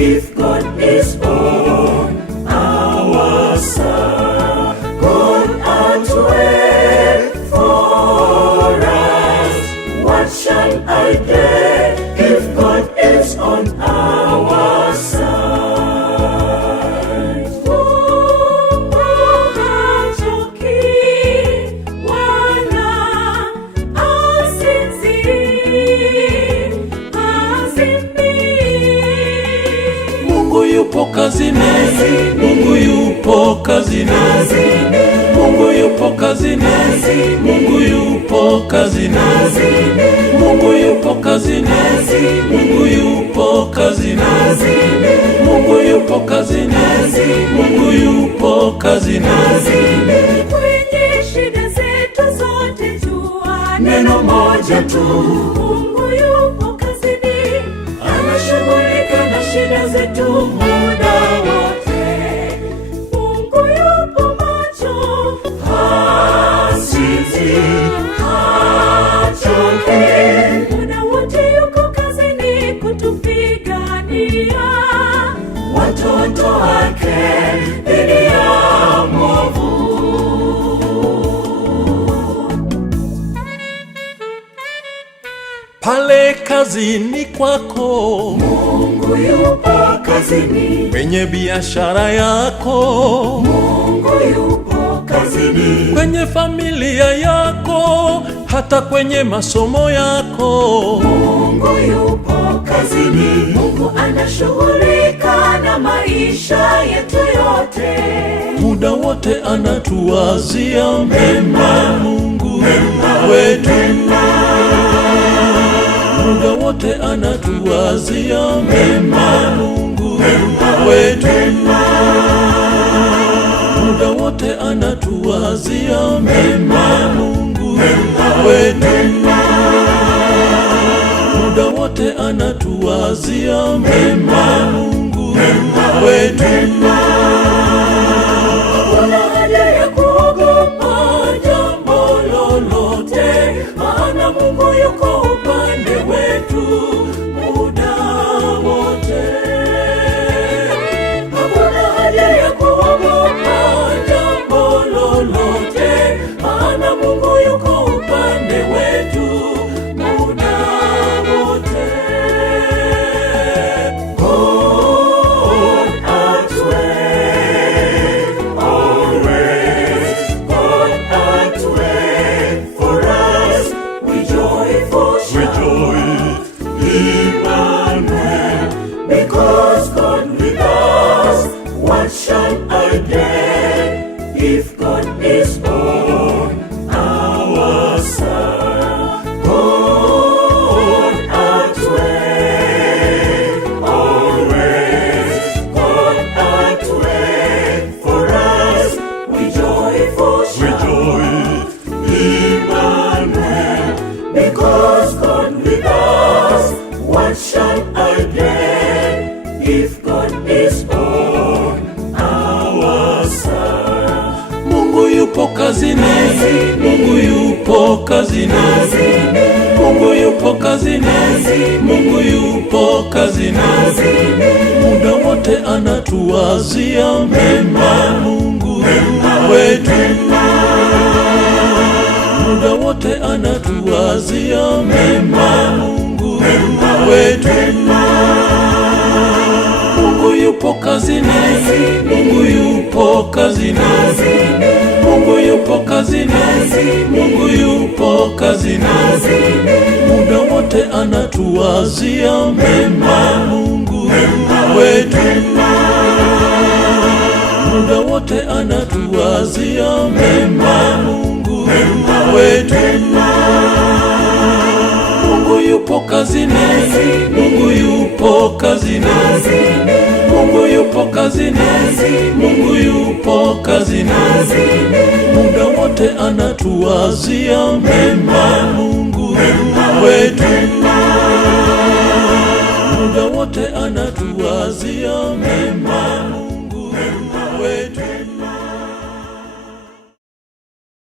if God is on our side. God at work for us. What shall I get if God is on our side? Mungu yupo kazini, Mungu yupo kazini, Mungu yupo kazini, Mungu yupo kazini, Mungu yupo kazini, Mungu yupo kazini, Mungu yupo kazini, Mungu yupo kazini. Kwenye shida zetu zote jua neno moja tu, Mungu yupo kazini, anashughulika na shida zetu muda wote. Mungu yupo macho, hasinzi, hachoki, muda wote yuko kazini kutupigania watoto wake dhidi ya mwovu. Pale kazini kwako, Mungu yupo kazini. kwenye biashara yako, Mungu yupo kazini. kwenye familia yako, hata kwenye masomo yako, Mungu yupo kazini. Mungu anashughulika na maisha yetu yote. muda wote anatuwazia mema. Mungu wetu muda wote anatuwazia mema. Mungu wetu muda wote anatuwazia mema. Mungu wetu muda wote anatuwazia mema. Mungu wetu. Hakuna haja ya kuogopa jambo lolote, maana Mungu yuko upande wetu muda wote. Hakuna haja ya kuogopa jambo lolote, maana Mungu yuko upande wetu muda wote. God at work always, God at work for us. We joyful shout, Emmanuel, because God with us. What shall I get if God is on our side? God at work always, God at work for us. We joyful shout, Emmanuel, because God with us. What shall I get if God is on our side? Mungu yupo kazini, Mungu yupo kazini, Mungu yupo kazini, Mungu yupo kazini, muda wote anatuwazia mema. Mungu wetu muda wote anatuwazia mema. Mungu wetu Mungu yupo kazini, Mungu yupo kazini, Mungu yupo kazini, Mungu yupo kazini, muda wote anatuwazia mema. Mungu wetu muda wote anatuwazia mema. Mungu wetu Mungu yupo kazini, Mungu yupo kazini, Mungu yupo kazini, Mungu yupo kazini, muda wote anatuwazia mema. Mungu wetu muda wote anatuwazia mema.